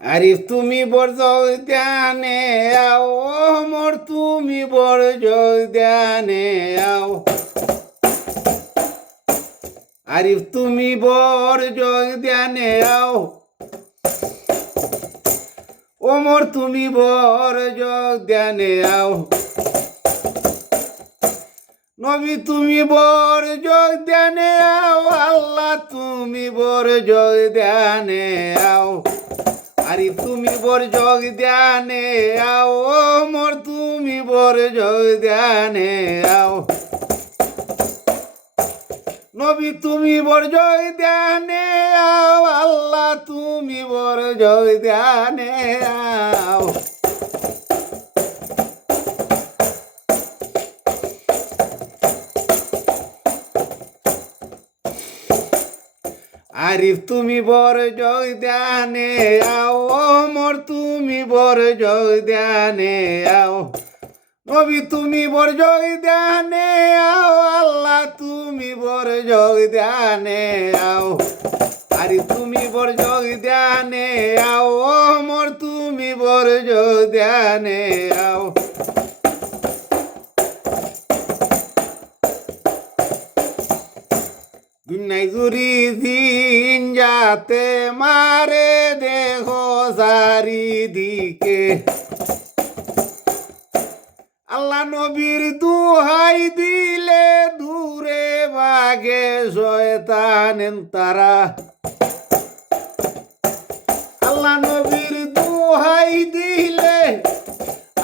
আরিফ তুমি বর জয়দানে আও মোর তুমি বর জয়দানে আও আরিফ তুমি বর জয়দানে আও ওমর তুমি বর জয়দানে আও নবী তুমি বর জয়দানে আও আল্লাহ তুমি বর জয়দানে আও আরিফ তুমি বর জয়দানে আও ওমর তুমি বর জয়দানে আও নবী তুমি বর জয়দানে আও আল্লাহ তুমি বর জয়দানে আও আরিফ তুমি বর জয়দানে আও ওমর তুমি বর জয়দানে আও নবী তুমি বর জয়দানে আও আল্লাহ তুমি বর জয়দানে আও আরিফ তুমি বর জয়দানে আও ওমর তুমি বর জয়দানে আও দুনিয়ায় জুরি দিন যাতে মারে দেখো চারিদিকে আল্লাহ নবীর দুহাই দিলে দূরে ভাগে শয়তান তারা আল্লাহ নবীর দুহাই দিলে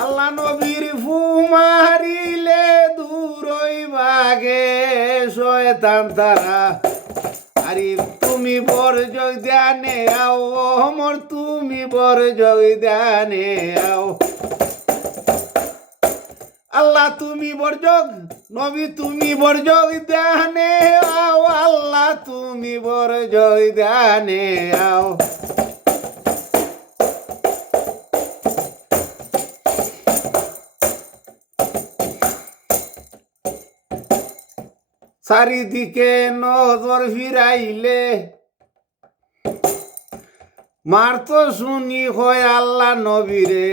আল্লাহ নবীর ফু মারিলে দূরই ভাগে শয়তান তারা আরিফ তুমি বর জয়দানে আও ওমর তুমি বর জয়দানে আও আল্লাহ তুমি বর জগ নবী তুমি বর জয়দানে আও আল্লাহ তুমি বর জয়দানে আও চারিদিকে নজর ফিরাইলে মারতো শুনি হয় আল্লাহ নবীরে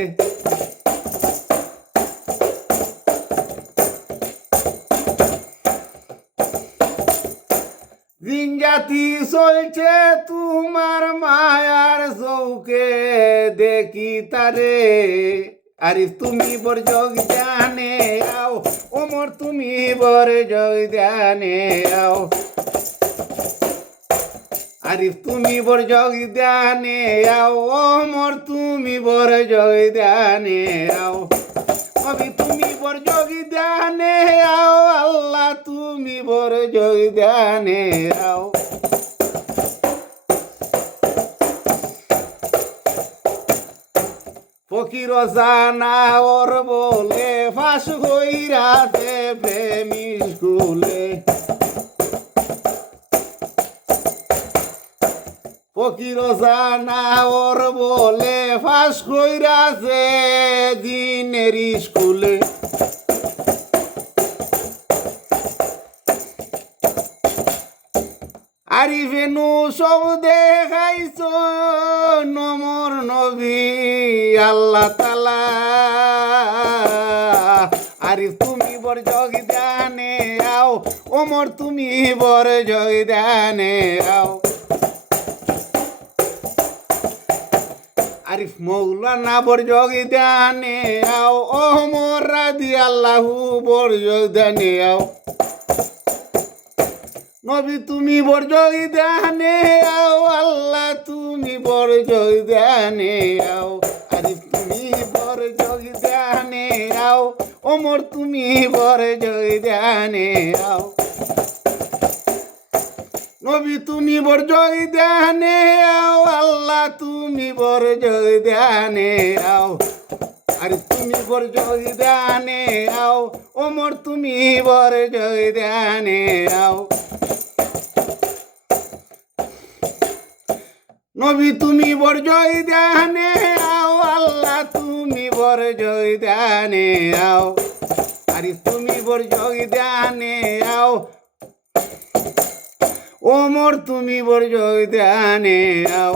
দিন জাতি চলছে তোমার মায়ার চৌকে দেখি তারে আরিফ তুমি বর জয়দানে আও ওমর তুমি বর জয়দানে আও আরিফ তুমি বর জয়দানে আও ওমর তুমি বর জয়দানে আও নবী তুমি বর জয়দানে আও আল্লাহ তুমি বর জয়দানে আও ফকির জানা ওর বলে ফাঁস হইরাতে প্রেমী স্কুলে ফকির জানা ওর বলে ফাঁস হইরাছে দিনের স্কুলে আরিফেনু সব দেখাইছ নমর নবী আল্লাহ তালা আরিফ তুমি বর জয়দানে আও ওমর তুমি বর জয়দানে আও আরিফ মৌলানা বর জয়দানে আও ওমর রাদিয়াল্লাহু বর জয়দানে আও নবী তুমি বর জয়দানে আও আল্লাহ তুমি বর জয়দানে আও আরিফ তুমি বর জয়দানে আও ওমর তুমি বর জয়দানে আও নবী তুমি বর জয়দানে আও আল্লাহ তুমি বর জয়দানে আও আরিফ তুমি বর জয়দানে আও ওমর তুমি বর জয়দানে আও নবী তুমি বর জয়দানে আও আল্লাহ তুমি বর জয়দানে আও আরিফ তুমি বর জয়দানে আও ওমর তুমি বড় জয় ধ্যানে আও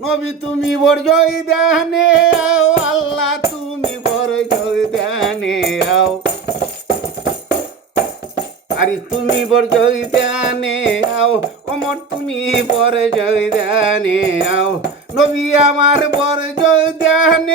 নবী তুমি বড় জয় ধ্যানে আও আল্লাহ তুমি বড় জয় ধ্যানে আও আরে তুমি বড় জয় ধ্যানে আও ওমর তুমি বড় জয় ধ্যানে আও নবী আমার বড় জয় ধ্যানে